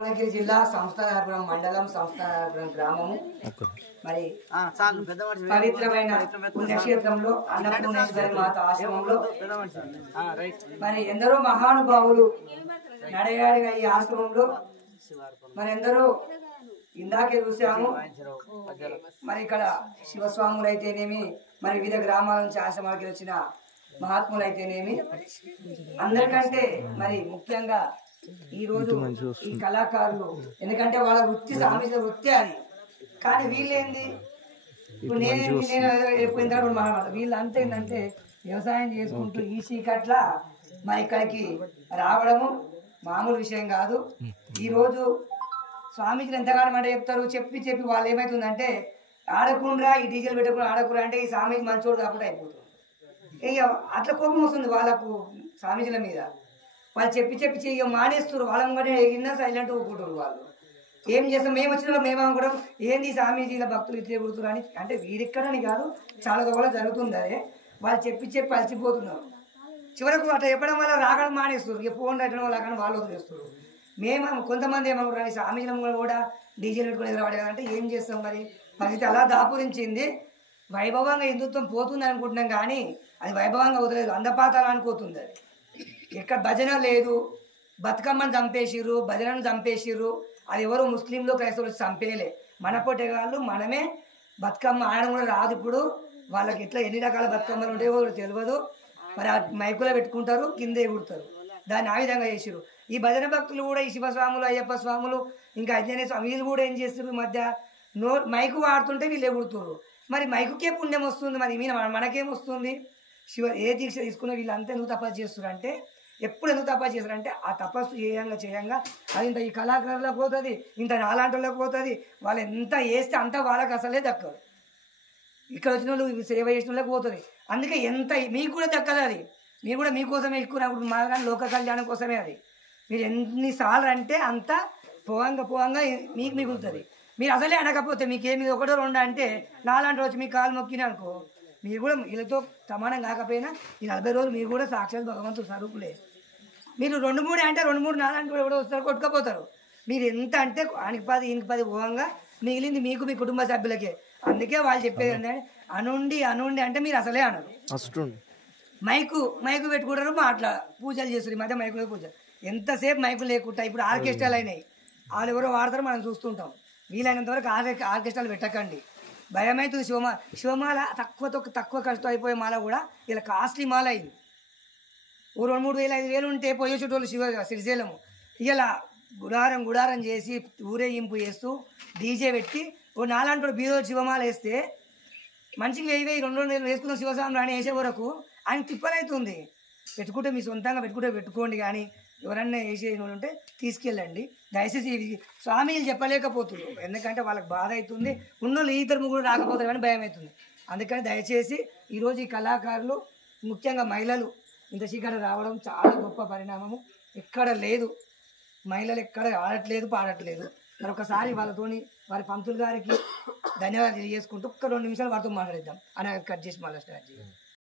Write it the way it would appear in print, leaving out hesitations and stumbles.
భువనగిరి జిల్లా సంస్థానపురం మండలం సంస్థానపురం గ్రామము మరి పవిత్రమైన పుణ్యక్షేత్రంలో అన్నపూర్ణేశ్వరి మాత ఆశ్రమంలో మరి ఎందరో మహానుభావులు నడయాడిన ఈ ఆశ్రమంలో మరి ఎందరో ఇందాకే చూసాము. మరి ఇక్కడ శివస్వాములు అయితేనేమి మరి వివిధ గ్రామాల నుంచి ఆశ్రమాలకి వచ్చిన మహాత్ములు అయితేనేమి అందరికంటే మరి ముఖ్యంగా ఈ రోజు ఈ కళాకారులు ఎందుకంటే వాళ్ళ వృత్తి సామిత వృత్తి అది. కానీ వీళ్ళేంది ఇప్పుడు నేను పోయిన తర్వాత మాట్లాడతాను. వీళ్ళు అంతే ఏంటంటే వ్యవసాయం చేసుకుంటూ ఈ చీకట్ల మరి ఇక్కడికి రావడము మామూలు విషయం కాదు. ఈరోజు స్వామీజీని ఎంతగానో మాట చెప్తారు. చెప్పి చెప్పి వాళ్ళు ఏమవుతుందంటే ఆడకుండా ఈ డీజిల్ పెట్టకుండా ఆడకుండా అంటే ఈ స్వామీజీ మంచోడు కాకుండా అయిపోతుంది. ఇక అట్లా కోపం వస్తుంది వాళ్ళకు స్వామీజీల మీద. వాళ్ళు చెప్పి చెప్పి ఇక మానేస్తారు. వాళ్ళని కూడా ఎగిరినా సైలెంట్ ఊరుకుంటారు. వాళ్ళు ఏం చేస్తాం మేము వచ్చిన మేము అనుకోవడం ఏంది స్వామీజీల భక్తులు ఇట్లే కుడుతున్నారు అని. అంటే వీడిక్కడని కాదు చాలా కూడా జరుగుతుంది. అదే వాళ్ళు చెప్పి చెప్పి అలసిపోతున్నారు. చివరకు అట్లా చెప్పడం వల్ల రాగడం మానేస్తారు. ఇక ఫోన్ పెట్టడం వల్ల కానీ వాళ్ళు వదిలేస్తారు. మేము కొంతమంది ఏమనుకుంటారు స్వామీజీల కూడా డీజీలు పెట్టుకుని ఎదురవాడే కదంటే ఏం చేస్తాం. మరి పరిస్థితి అలా దాపురించింది. వైభవంగా హిందుత్వం పోతుంది అనుకుంటున్నాం కానీ అది వైభవంగా వదలేదు. అందపాతాలు పోతుంది. అది ఎక్కడ భజన లేదు. బతుకమ్మని చంపేసిర్రు, భజనను చంపేసిర్రు. అది ఎవరు ముస్లింలు క్రైస్తవులు చంపేయలే. మన పొట్టేగాళ్ళు మనమే బతుకమ్మ ఆడడం కూడా రాదు. ఇప్పుడు వాళ్ళకి ఎట్లా ఎన్ని రకాల బతుకమ్మలు ఉంటాయో తెలియదు. మరి ఆ మైకులో పెట్టుకుంటారు, కింద ఎగురుతారు. దాన్ని ఆ విధంగా చేసిర్రు. ఈ భజన భక్తులు కూడా ఈ శివస్వాములు, అయ్యప్ప స్వాములు, ఇంకా ఆంజనేయ స్వామి వీళ్ళు కూడా ఏం చేస్తారు ఈ మధ్య మైకు వాడుతుంటే వీళ్ళు ఎగురుతున్నారు. మరి మైకుకే పుణ్యం వస్తుంది. మరి మనకేం వస్తుంది? ఏ దీక్ష తీసుకున్న వీళ్ళు అంతా ఎందుకు తపస్సు చేస్తారు అంటే ఎప్పుడు ఎందుకు తపస్సు చేస్తారంటే ఆ తపస్సు చేయంగా అది ఇంత ఈ కళాకారులకు పోతుంది, ఇంత నాలాంటిలోకి పోతుంది. వాళ్ళు ఎంత వేస్తే అంత వాళ్ళకి అసలే దక్కదు. ఇక్కడ వచ్చిన వాళ్ళు సేవ చేసిన వాళ్ళకి పోతుంది. అందుకే ఎంత మీకు కూడా దక్కదు. అది మీరు కూడా మీకోసమే ఎక్కువ మా కానీ లోక కళ్యాణం కోసమే. అది మీరు ఎన్నిసార్లు అంటే అంత పోవంగా మీకు మిగులుతుంది. మీరు అసలే అనకపోతే మీకేమి ఒకటో రెండో అంటే నాలాంటి వచ్చి మీ కాలు మొక్కిన అనుకో మీరు కూడా వీళ్ళతో సమానం కాకపోయినా ఈ 40 రోజులు మీరు కూడా సాక్షాత్ భగవంతుడు స్వరూపులే. మీరు 2-3 అంటే 2-3 నాలాంటి కూడా వస్తారు, కొట్టుకపోతారు. మీరు ఎంత అంటే ఆయనకి 10 ఈయనకి 10 పోవంగా మిగిలింది మీకు మీ కుటుంబ సభ్యులకే. అందుకే వాళ్ళు చెప్పేది ఏంటంటే అనుండి అంటే మీరు అసలే అనరు. మైకు పెట్టుకుంటారు, పూజలు చేస్తారు. ఈ మధ్య మైకులో పూజ ఎంతసేపు మైకు లేకుండా ఇప్పుడు ఆర్కెస్ట్రాలు అయినాయి. వాళ్ళు ఎవరో వాడతారో మనం చూస్తుంటాం. వీలైనంత వరకు ఆర్కెస్ట్రాలు పెట్టకండి. భయమవుతుంది. శివమాల తక్కువ ఖర్చుతో అయిపోయే మాల కూడా ఇలా కాస్ట్లీ మాల అయింది. ఓ 2,000-3,000-5,000 ఉంటే పోయేసేటోళ్ళు శ్రీశైలము ఇలా గుడారం చేసి ఊరేగింపు చేస్తూ డీజే పెట్టి ఓ 4 బీరో శివమాల వేస్తే మంచిగా 1,000-2,000 వేసుకున్న శివస్వామి అని వేసే వరకు ఆయన తిప్పలవుతుంది. పెట్టుకుంటే మీ సొంతంగా పెట్టుకోండి. కానీ ఎవరన్నా వేసే ఉంటే తీసుకెళ్ళండి. దయచేసి స్వామీలు చెప్పలేకపోతున్నారు. ఎందుకంటే వాళ్ళకి బాధ అవుతుంది. ఉన్నోళ్ళు 2-3 రాకపోతారు కానీ భయం అవుతుంది. అందుకని దయచేసి ఈరోజు ఈ కళాకారులు ముఖ్యంగా మహిళలు ఇంత చీకటి రావడం చాలా గొప్ప పరిణామము. ఎక్కడ లేదు, మహిళలు ఎక్కడ ఆడట్లేదు, పాడట్లేదు. మరొకసారి వాళ్ళతోని వారి పంతులు గారికి ధన్యవాదాలు తెలియజేసుకుంటూ ఒక్క 2 నిమిషాలు వారితో మాట్లాడిద్దాం అని కట్ చేసి మళ్ళీ స్టార్ట్ చేయాలి.